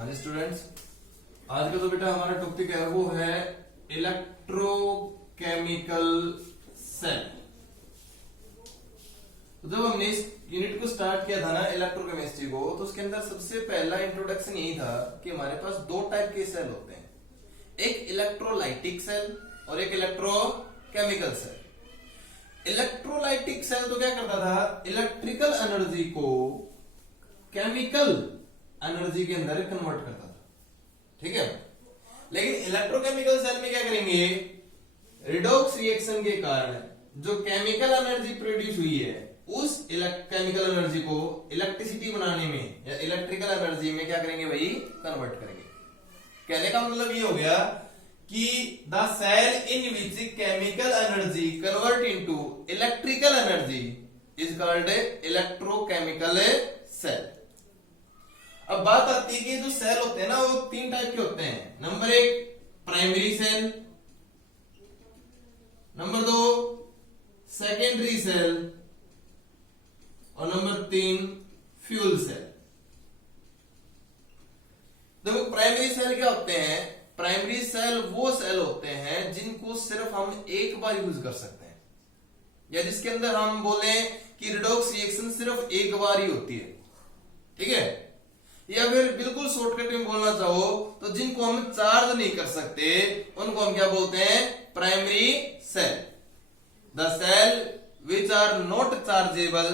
हाँ जी स्टूडेंट्स, आज का जो बेटा हमारा टॉपिक है वो है इलेक्ट्रोकेमिकल सेल। तो जब हमने इस यूनिट को स्टार्ट किया था ना इलेक्ट्रोकेमिस्ट्री को, तो उसके अंदर सबसे पहला इंट्रोडक्शन यही था कि हमारे पास दो टाइप के सेल होते हैं, एक इलेक्ट्रोलाइटिक सेल और एक इलेक्ट्रोकेमिकल सेल। इलेक्ट्रोलाइटिक सेल तो क्या करता था, इलेक्ट्रिकल एनर्जी को केमिकल एनर्जी के अंदर कन्वर्ट करता था, ठीक है। लेकिन इलेक्ट्रोकेमिकल सेल में क्या करेंगे, रिडॉक्स रिएक्शन के कारण जो केमिकल एनर्जी प्रोड्यूस हुई है उस केमिकल एनर्जी को इलेक्ट्रिसिटी बनाने में या इलेक्ट्रिकल एनर्जी में क्या करेंगे भाई, कन्वर्ट करेंगे। कहने का मतलब ये हो गया कि the cell in which chemical energy convert into electrical energy is called electrochemical cell. अब बात आती है कि जो सेल होते हैं ना वो तीन टाइप के होते हैं। नंबर एक प्राइमरी सेल, नंबर दो सेकेंडरी सेल और नंबर तीन फ्यूल सेल। देखो प्राइमरी सेल क्या होते हैं, प्राइमरी सेल वो सेल होते हैं जिनको सिर्फ हम एक बार यूज कर सकते हैं, या जिसके अंदर हम बोले कि रिडॉक्स रिएक्शन सिर्फ एक बार ही होती है, ठीक है। या फिर बिल्कुल शॉर्टकट में बोलना चाहो तो जिनको हम चार्ज नहीं कर सकते उनको हम क्या बोलते हैं, primary cell. The cell which are not chargeable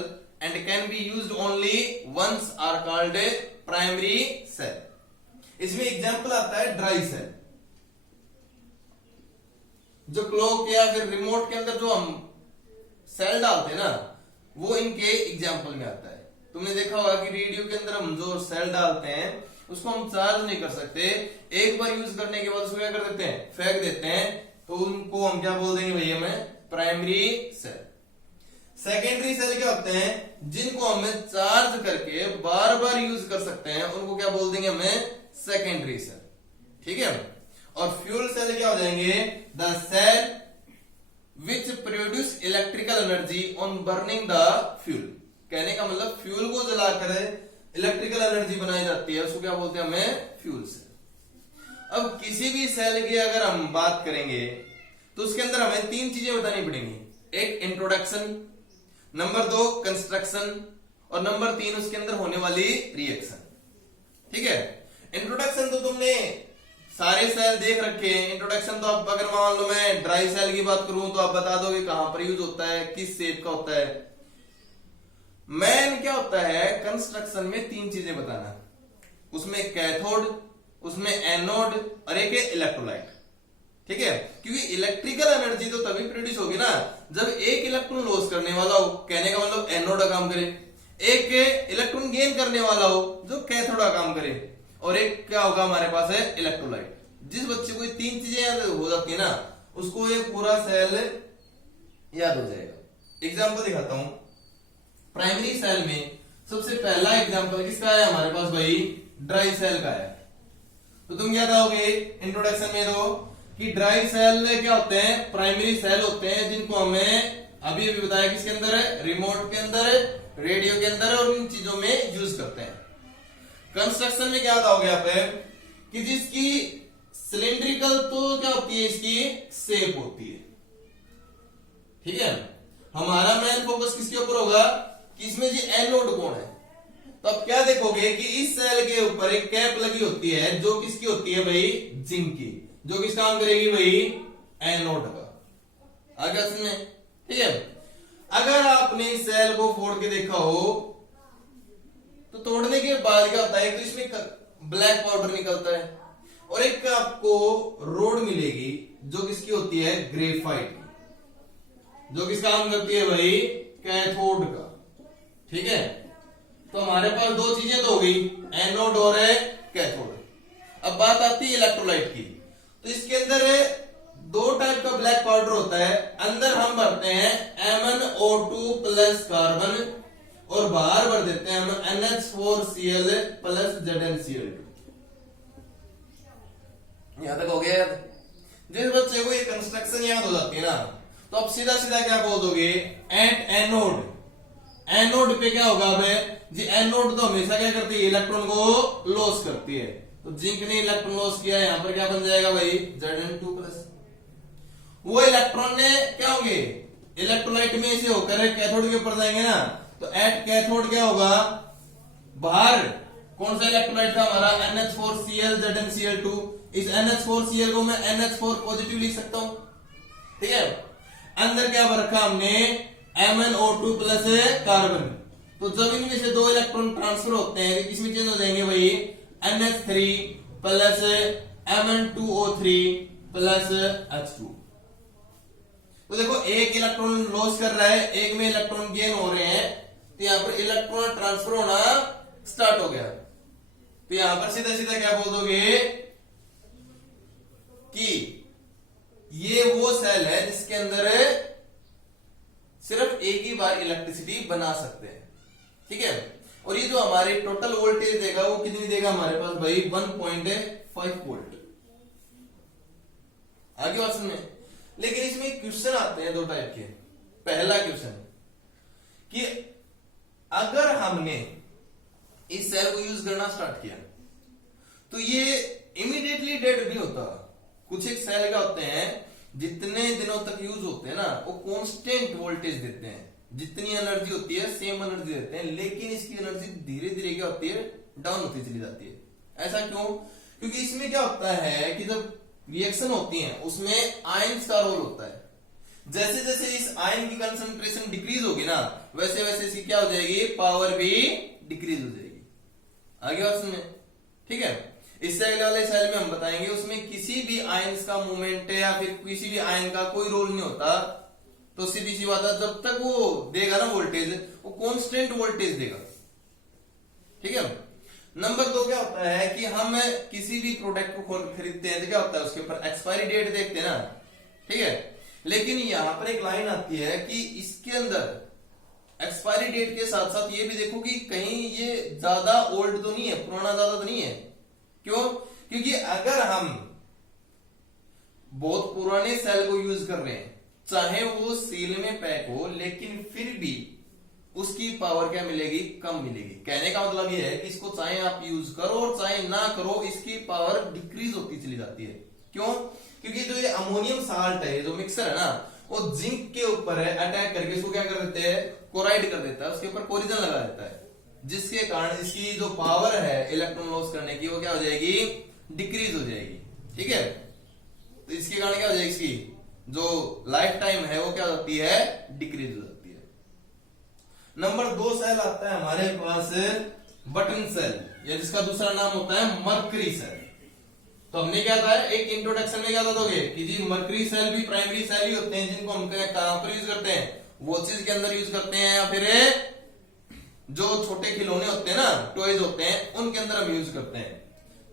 and can be used only once are called primary cell. इसमें एग्जांपल आता है ड्राई सेल। जो क्लॉक या फिर रिमोट के अंदर जो हम सेल डालते हैं ना, वो इनके एग्जांपल में आता है। तुमने देखा होगा कि रेडियो के अंदर हम जो सेल डालते हैं उसको हम चार्ज नहीं कर सकते, एक बार यूज करने के बाद उसको क्या कर देते हैं, फेंक देते हैं, तो उनको हम क्या बोल देंगे भैया, हमें प्राइमरी सेल। सेकेंडरी सेल क्या होते हैं, जिनको हमें चार्ज करके बार बार यूज कर सकते हैं, उनको क्या बोल देंगे, हमें सेकेंडरी सेल, ठीक है। और फ्यूल सेल क्या हो जाएंगे, the cell which produce electrical energy on burning the fuel. कहने का मतलब फ्यूल को जलाकर इलेक्ट्रिकल एनर्जी बनाई जाती है, उसको क्या बोलते हैं, हमें फ्यूल सेल। अब किसी भी सेल की अगर हम बात करेंगे तो उसके अंदर हमें तीन चीजें बतानी पड़ेंगी, एक इंट्रोडक्शन, नंबर दो कंस्ट्रक्शन और नंबर तीन उसके अंदर होने वाली रिएक्शन, ठीक है। इंट्रोडक्शन तो तुमने सारे सेल देख रखे हैं। इंट्रोडक्शन तो आप अगर मान लो मैं ड्राई सेल की बात करूं तो आप बता दोगे कहां पर यूज होता है, किस शेप का होता है। मेन क्या होता है, कंस्ट्रक्शन में तीन चीजें बताना, उसमें कैथोड, उसमें एनोड और एक इलेक्ट्रोलाइट, ठीक है। क्योंकि इलेक्ट्रिकल एनर्जी तो तभी प्रोड्यूस होगी ना जब एक इलेक्ट्रॉन लॉस करने वाला हो, कहने का मतलब एनोड का काम करे, एक इलेक्ट्रॉन गेन करने वाला हो जो कैथोड का काम करे, और एक क्या होगा हमारे पास है इलेक्ट्रोलाइट। जिस बच्चे को ये तीन चीजें याद हो जाती है ना, उसको ये पूरा सेल याद हो जाएगा। एग्जाम्पल दिखाता हूं। प्राइमरी सेल में सबसे पहला एग्जांपल किसका है हमारे पास भाई, ड्राई सेल का है। तो तुम क्या कहोगे इंट्रोडक्शन में दो कि ड्राई सेल क्या होते हैं, प्राइमरी सेल होते हैं जिनको हमें अभी अभी बताया किसके अंदर है, रिमोट के अंदर, रेडियो के अंदर और इन चीजों में यूज करते हैं। कंस्ट्रक्शन में क्या बताओगे आप कि जिसकी सिलिंड्रिकल तो क्या होती है, इसकी शेप होती है, ठीक है। हमारा मेन फोकस किसके ऊपर होगा कि इसमें जी एनोड कौन है। तो अब क्या देखोगे कि इस सेल के ऊपर एक कैप लगी होती है जो किसकी होती है भाई, जिंक की, जो किस काम करेगी भाई, एनोड का। आगे इसमें, ठीक है। अगर आपने इस सेल को फोड़ के देखा हो तो तोड़ने के बाद क्या होता है, तो इसमें ब्लैक पाउडर निकलता है और एक आपको रोड मिलेगी जो किसकी होती है, ग्रेफाइट, जो किसका काम करती है भाई, कैथोड का, ठीक है। तो हमारे पास दो चीजें तो हो गई, एनोड और कैथोड। अब बात आती है इलेक्ट्रोलाइट की। तो इसके अंदर दो टाइप का ब्लैक पाउडर होता है, अंदर हम भरते हैं MnO2 प्लस कार्बन और बाहर भर देते हैं हम NH4Cl प्लस ZnCl। यहां तक हो गया याद। जिस बच्चे को ये कंस्ट्रक्शन याद हो जाती है ना, तो अब सीधा सीधा क्या बोल दोगे, एट एनोड। एनोड पे क्या होगा जी, एनोड तो हमेशा क्या करती है, इलेक्ट्रॉन को लॉस करती है। तो जिंक ने इलेक्ट्रॉन लॉस किया, यहां पर क्या बन जाएगा भाई Zn2+। वो इलेक्ट्रॉन ने क्या होंगे इलेक्ट्रोलाइट में से होकर कैथोड के ऊपर जाएंगे ना, तो एट कैथोड क्या होगा, बाहर कौन सा इलेक्ट्रोलाइट था हमारा NH4Cl ZnCl2। इस NH4Cl को मैं NH4 पॉजिटिव लिख सकता हूं, ठीक है। अंदर क्या रखा हमने MnO2 प्लस कार्बन। तो जब इनमें से दो इलेक्ट्रॉन ट्रांसफर होते हैं तो किसमें चेंज हो जाएंगे भाई NH3 plus Mn2O3 plus H2। तो देखो एक इलेक्ट्रॉन लॉस कर रहा है, एक में इलेक्ट्रॉन गेन हो रहे हैं, तो यहां पर इलेक्ट्रॉन ट्रांसफर होना स्टार्ट हो गया। तो यहां पर सीधा सीधा क्या बोल दोगे कि ये वो सेल है जिसके अंदर सिर्फ एक ही बार इलेक्ट्रिसिटी बना सकते हैं, ठीक है। और ये जो हमारे टोटल वोल्टेज देगा वो कितनी देगा हमारे पास भाई 1.5 वोल्ट। आगे बात समझ में। लेकिन इसमें क्वेश्चन आते हैं दो टाइप के। पहला क्वेश्चन कि अगर हमने इस सेल को यूज करना स्टार्ट किया तो ये इमीडिएटली डेड भी होता। कुछ एक सेल क्या होते हैं जितने दिनों तक यूज होते हैं ना वो कांस्टेंट वोल्टेज देते हैं, जितनी एनर्जी होती है सेम एनर्जी देते हैं, लेकिन इसकी एनर्जी धीरे धीरे क्या होती है डाउन होती चली जाती है। ऐसा क्यों? क्योंकि इसमें क्या होता है कि जब रिएक्शन होती है उसमें आयंस का रोल होता है। जैसे जैसे इस आयन की कंसंट्रेशन डिक्रीज होगी ना वैसे वैसे इसकी क्या हो जाएगी पावर भी डिक्रीज हो जाएगी। आगे बात सुनिए, ठीक है। इससे अगले वाले सेल में हम बताएंगे उसमें किसी भी आयंस का मूवमेंट या फिर किसी भी आयन का कोई रोल नहीं होता। तो सीधी सी बात है जब तक वो देगा ना वोल्टेज वो कांस्टेंट वोल्टेज देगा, ठीक है। नंबर 2 क्या होता है कि हम किसी भी प्रोडक्ट को खरीदते हैं तो क्या होता है उसके ऊपर एक्सपायरी डेट देखते हैं ना, ठीक है। लेकिन यहां पर एक लाइन आती है कि इसके अंदर एक्सपायरी डेट के साथ साथ ये भी देखो कि कहीं ये ज्यादा ओल्ड तो नहीं है, पुराना ज्यादा तो नहीं है। क्यों? क्योंकि अगर हम बहुत पुराने सेल को यूज कर रहे हैं चाहे वो सील में पैक हो लेकिन फिर भी उसकी पावर क्या मिलेगी कम मिलेगी। कहने का मतलब ये है कि इसको चाहे आप यूज करो और चाहे ना करो इसकी पावर डिक्रीज होती चली जाती है। क्यों? क्योंकि जो ये अमोनियम साल्ट है जो मिक्सर है ना वो जिंक के ऊपर है अटैक करके इसको क्या कर देते हैं कोराइड कर देता है, उसके ऊपर कोरिजन लगा देता है, जिसके कारण इसकी जो पावर है इलेक्ट्रॉन लॉस करने की वो क्या हो जाएगी डिक्रीज हो जाएगी, ठीक है। तो इसके कारण क्या हो जाएगी इसकी जो लाइफ टाइम है वो क्या हो जाती है डिक्रीज हो जाती है। नंबर 2 सेल आता है हमारे पास बटन सेल या जिसका दूसरा नाम होता है मर्करी सेल। तो हमने क्या था एक इंट्रोडक्शन में क्या दोगे कि जी मर्करी सेल भी प्राइमरी सेल ही होते हैं जिनको हम कहां पर यूज करते हैं वॉचेस के अंदर यूज करते हैं या फिर जो छोटे खिलौने होते हैं ना टॉयज होते हैं उनके अंदर हम यूज करते हैं।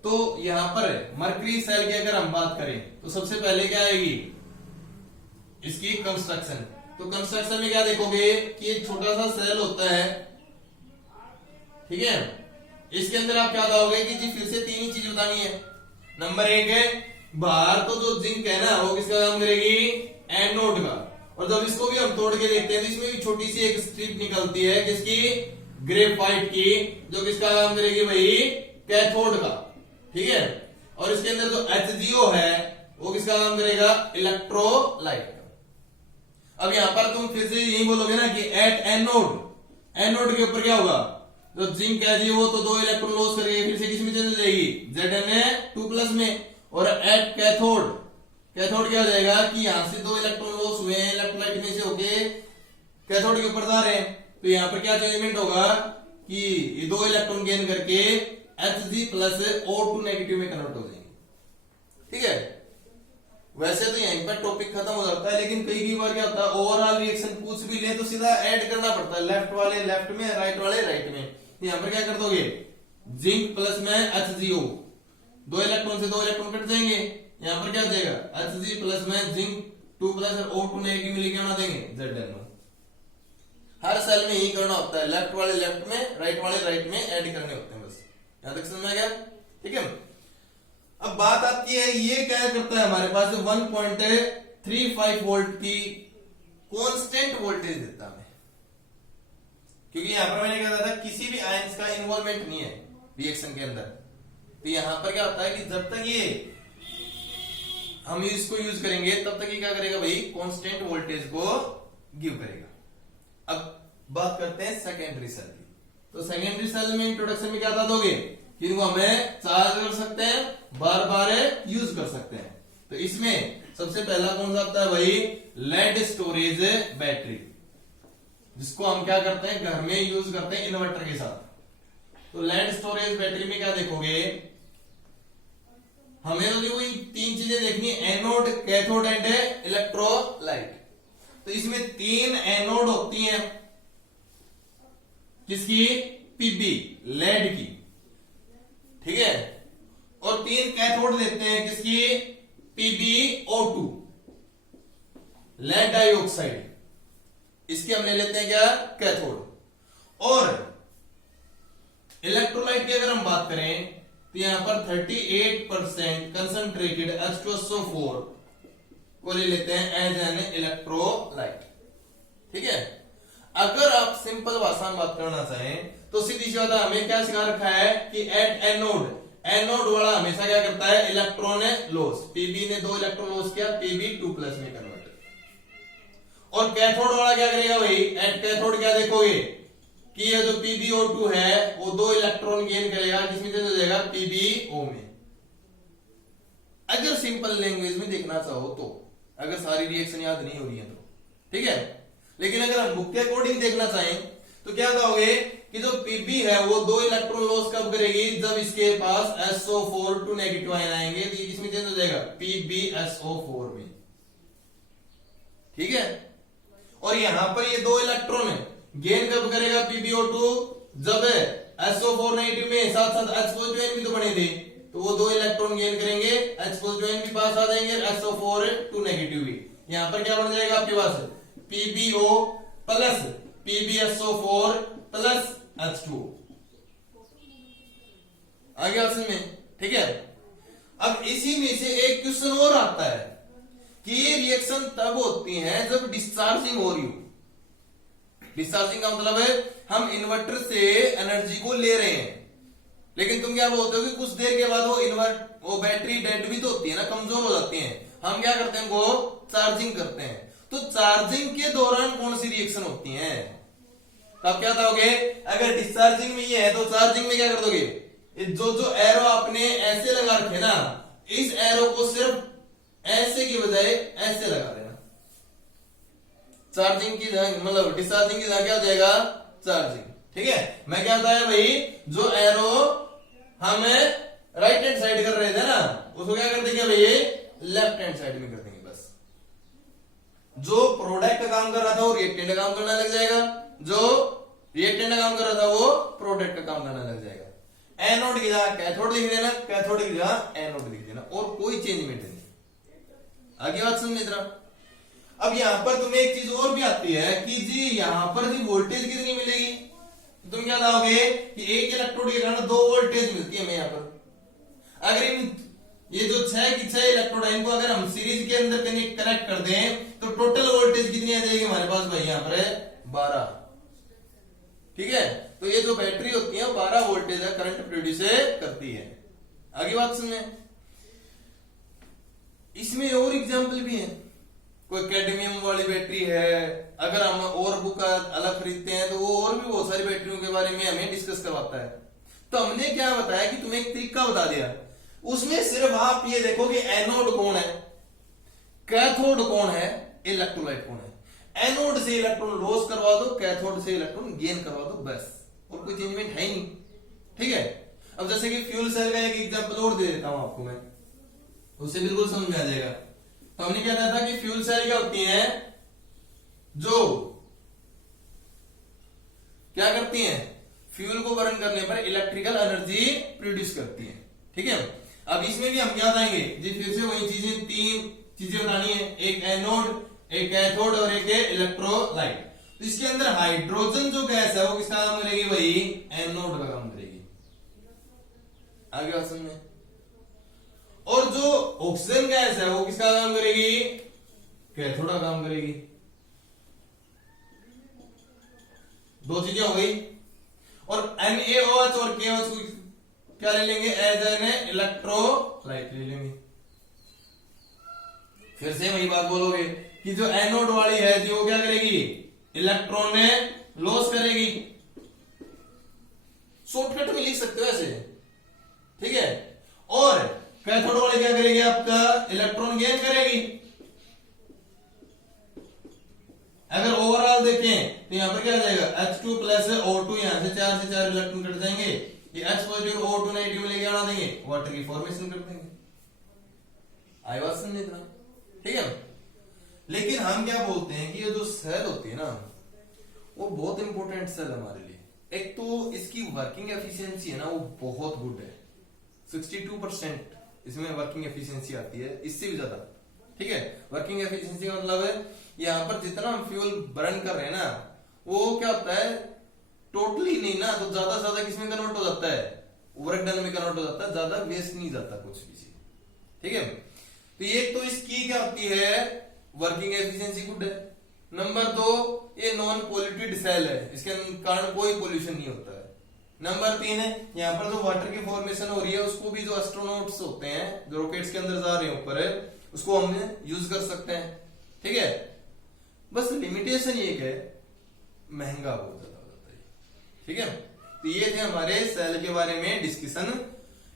तो यहां पर मर्करी सेल की अगर हम बात करें तो सबसे पहले क्या आएगी इसकी कंस्ट्रक्शन। तो कंस्ट्रक्शन में क्या देखोगे कि एक छोटा सा सेल होता है, ठीक है। इसके अंदर आप क्या बताओगे कि जी फिर से 3 ही चीज बतानी है। नंबर 1 है बाहर तो जो जिंक है ना वो किसका काम करेगी एनोड का, और जब इसको भी हम तोड़ के देखते हैं तो इसमें भी छोटी सी एक स्ट्रिप निकलती है किसकी ग्रेफाइट की जो किसका काम करेगी भाई कैथोड का, ठीक है। और इसके अंदर जो HgO है वो किसका काम करेगा इलेक्ट्रोलाइट का। अब यहां पर तुम फिर से यही बोलोगे ना कि एट एनोड के ऊपर क्या होगा जो जिंक है जी वो तो 2 इलेक्ट्रॉन लॉस करेगी फिर से किस में चल जाएगी Zna2+ में। और एट कैथोड क्या हो जाएगा कि यहां से 2 इलेक्ट्रॉन लॉस हुए हैं इलेक्ट्रोलाइट में से होके कैथोड के ऊपर जा रहे हैं तो यहां पर क्या चेंजमेंट होगा कि ये 2 इलेक्ट्रॉन गेन करके Hg+O2 नेगेटिव में कन्वर्ट हो जाएंगे, ठीक है। वैसे तो यहीं पर टॉपिक खत्म हो जाता है लेकिन कई बार क्या होता है ओवरऑल रिएक्शन पूछ भी ले तो सीधा ऐड करना पड़ता है, लेफ्ट वाले लेफ्ट में राइट वाले राइट में। यहां पर क्या कर दोगे जिंक प्लस में HgO 2 इलेक्ट्रॉन से 2 इलेक्ट्रॉन कट जाएंगे, यहां पर क्या जाएगा Hg प्लस में जिंक 2+ और O2 नेगेटिव मिलके बना देंगे Zn। हर सेल में यही करना होता है, लेफ्ट वाले लेफ्ट में राइट वाले राइट में ऐड करने होते हैं, बस यहां तक समझ में आ गया, ठीक है। अब बात आती है ये क्या करता है हमारे पास 1.35 वोल्ट की कांस्टेंट वोल्टेज देता है, क्योंकि यहां पर मैंने कहा था किसी भी आयंस का इन्वॉल्वमेंट नहीं है रिएक्शन के अंदर, तो यहां पर क्या होता है कि जब तक ये हम इसको यूज करेंगे तब तक ये क्या करेगा भाई, कांस्टेंट वोल्टेज को गिव करेगा। अब बात करते हैं सेकेंडरी सेल की। तो सेकेंडरी सेल में इंट्रोडक्शन में क्या बता दोगे कि इनको हमें चार्ज कर सकते हैं, बार बार यूज कर सकते हैं। तो इसमें सबसे पहला कौन सा आता है भाई, लेड स्टोरेज बैटरी, जिसको हम क्या करते हैं घर में यूज करते हैं इन्वर्टर के साथ। तो लेड स्टोरेज बैटरी में क्या देखोगे, हमें तो देखो तीन चीजें देखनी है, एनोड, कैथोड एंड इलेक्ट्रोलाइट। तो इसमें 3 एनोड होती हैं, किसकी, पीबी, लेड की, ठीक है, और 3 कैथोड देते हैं, किसकी, PbO2, लेड डाइऑक्साइड, इसके हम ले लेते हैं क्या, कैथोड। और इलेक्ट्रोलाइट की अगर हम बात करें तो यहां पर 38% कंसंट्रेटेड H2SO4 को ले लेते हैं एज एन इलेक्ट्रोलाइट, ठीक है। अगर आप सिंपल भाषा में बात करना चाहें तो सीधी सी बात है, हमें क्या सिखा रखा है कि एट एनोड, एनोड वाला हमेशा क्या करता है, इलेक्ट्रॉन लॉस, पीबी ने 2 इलेक्ट्रॉन लॉस किया, पीबी 2+ में कन्वर्ट। और कैथोड वाला क्या करेगा भाई, एट कैथोड क्या देखोगे कि ये जो PbO2 है वो 2 इलेक्ट्रॉन गेन करेगा, किसमें चेंज जाएगा, PbO में। अगर सिंपल लैंग्वेज में देखना चाहो तो, अगर सारी रिएक्शन याद नहीं हो रही है तो, ठीक है। लेकिन अगर हम बुक के अकॉर्डिंग देखना चाहें तो क्या कहोगे कि जो Pb है वो 2 इलेक्ट्रॉन लॉस कब करेगी, जब इसके पास SO4 2 नेगेटिव आयन आएंगे, तो ये किसमें चेंज हो जाएगा, PbSO4 में, ठीक है। और यहां पर ये 2 इलेक्ट्रॉन है गेन कब करेगा PbO2, जब SO4 नेगेटिव में साथ साथ H पॉजिटिव आयन भी तो बने थे, तो वो 2 इलेक्ट्रॉन गेन करेंगे, H पॉजिटिव आयन भी पास आ जाएंगे, SO4 2 नेगेटिव भी। यहां पर क्या बन जाएगा आपके पास, PbO plus PbSO4 plus H2 आ गया समझ में, ठीक है। अब इसी में से एक क्वेश्चन और आता है कि ये रिएक्शन तब होती है जब डिस्चार्जिंग हो रही हो। डिस्चार्जिंग का मतलब है हम इन्वर्टर से एनर्जी को ले रहे हैं, लेकिन तुम क्या बोलते हो कि कुछ देर के बाद वो बैटरी डेड भी तो होती है ना, कमजोर हो जाती है, हम क्या करते हैं, वो चार्जिंग करते हैं। तो चार्जिंग के दौरान कौन सी रिएक्शन होती है, तो आप क्या बताओगे, अगर डिस्चार्जिंग में ये है तो चार्जिंग में क्या कर दोगे, जो एरो आपने ऐसे लगा रखे ना, इस एरो को सिर्फ ऐसे की बजाय ऐसे लगा देना। चार्जिंग की मतलब डिस्चार्जिंग की क्या हो जाएगा, चार्जिंग, ठीक है। मैं क्या बताया भाई, जो एरो हम राइट हैंड साइड कर रहे थे ना, उसको क्या कर देंगे भाई, लेफ्ट हैंड साइड में कर देंगे बस। जो प्रोडक्ट का काम कर रहा था वो रिएक्टेंट का काम करने लग जाएगा, जो रिएक्टेंट का काम कर रहा था वो प्रोडक्ट का काम करने लग जाएगा। एनोड की जगह कैथोड लिख देना, कैथोड की जगह एनोड लिख देना, और कोई चेंजमेंट नहीं। आगे बात समझ इतना। अब यहां पर तुम्हें एक चीज और भी आती है कि जी यहां पर जी वोल्टेज कितनी मिलेगी, तो तुम क्या बताओगे कि एक इलेक्ट्रोड के कारण 2 वोल्टेज मिलती है हमें यहां पर। अगर इन ये जो 6 की 6 इलेक्ट्रोड है, इनको अगर हम सीरीज के अंदर कनेक्ट कर दें तो टोटल वोल्टेज कितनी आ जाएगी हमारे पास भाई, यहां पर है 12, ठीक है। तो ये जो बैटरी होती है 12 वोल्टेज का करंट प्रोड्यूस करती है। आगे बात सुनिए, इसमें और एग्जाम्पल भी है। कोई कैडमियम वाली बैटरी है, अगर हम और बुक अलग खरीदते हैं तो वो और भी बहुत सारी बैटरियों के बारे में हमें डिस्कस करवाता है। तो हमने क्या बताया कि तुम्हें एक तरीका बता दिया, उसमें सिर्फ आप ये देखो कि एनोड कौन है, कैथोड कौन है, इलेक्ट्रोलाइट कौन है। एनोड से इलेक्ट्रॉन लॉस करवा दो, कैथोड से इलेक्ट्रॉन गेन करवा दो, बस, और कोई चेंजमेंट है ही नहीं, ठीक है। अब जैसे कि फ्यूल सेल का एक एग्जांपल और दे देता हूं आपको मैं, उससे बिल्कुल समझ में आ जाएगा। तो हमने क्या कहा था कि फ्यूल सेल क्या होती है, जो क्या करती हैं, फ्यूल को बर्न करने पर इलेक्ट्रिकल एनर्जी प्रोड्यूस करती है, ठीक है। अब इसमें भी हम क्या बताएंगे जी, फिर से वही चीजें, 3 चीजें बतानी है, एक एनोड, एक कैथोड और एक इलेक्ट्रोलाइट। तो इसके अंदर हाइड्रोजन जो गैस है वो किसका काम करेगी भाई, एनोड का काम करेगी। आगे बात समझे। और जो ऑक्सीजन गैस है वो किसका काम करेगी, कैथोड का काम करेगी। 2 चीजें हो गई। और NaOH और KOH क्या ले लेंगे, एज एन इलेक्ट्रोलाइट ले लेंगे। फिर से वही बात बोलोगे कि जो एनोड वाली है जी वो क्या करेगी, इलेक्ट्रॉन ने लॉस करेगी। शॉर्टकट में लिख सकते हो ऐसे, ठीक है। और कैथोड वाली क्या करेगी, आपका इलेक्ट्रॉन गेन करेगी। अगर ओवरऑल देखें तो यहां पर क्या आ जाएगा, H2 प्लस O2, यहां से 4 इलेक्ट्रॉन कट जाएंगे, ये H पॉजिटिव O2 नेगेटिव में लेके आना देंगे, वाटर की फॉर्मेशन कर देंगे। आई बात समझ इतना, ठीक है। लेकिन हम क्या बोलते हैं कि ये जो सेल होती है ना वो बहुत इंपॉर्टेंट सेल हमारे लिए। एक तो इसकी वर्किंग एफिशिएंसी है ना वो बहुत गुड है, 62% इसमें वर्किंग एफिशिएंसी आती है, इससे भी ज्यादा, ठीक है। वर्किंग एफिशिएंसी का मतलब है यहाँ पर जितना हम फ्यूल बर्न कर रहे हैं ना वो क्या होता है, टोटली नहीं ना, तो ज्यादा से ज्यादा किसमें कन्वर्ट हो जाता है, वर्क डन में कन्वर्ट हो जाता है, ज्यादा वेस्ट नहीं जाता कुछ भी चीज, ठीक है। तो ये तो इसकी क्या होती है, वर्किंग एफिशिएंसी गुड है। नंबर 2, ये नॉन पोल्यूटेड सेल है, इसके कारण कोई पोल्यूशन नहीं होता है। नंबर 3 है, यहाँ पर जो वाटर की फॉर्मेशन हो रही है उसको भी जो एस्ट्रोनॉट्स होते हैं जो रॉकेट्स के अंदर जा रहे हैं ऊपर, उसको हम यूज कर सकते हैं, ठीक है। बस लिमिटेशन ये है, महंगा बहुत ज्यादा हो जाता है, ठीक है। तो ये थे हमारे सेल के बारे में डिस्कशन।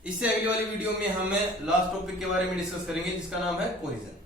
इससे अगली वाली वीडियो में हम लास्ट टॉपिक के बारे में डिस्कस करेंगे जिसका नाम है कोलिजन।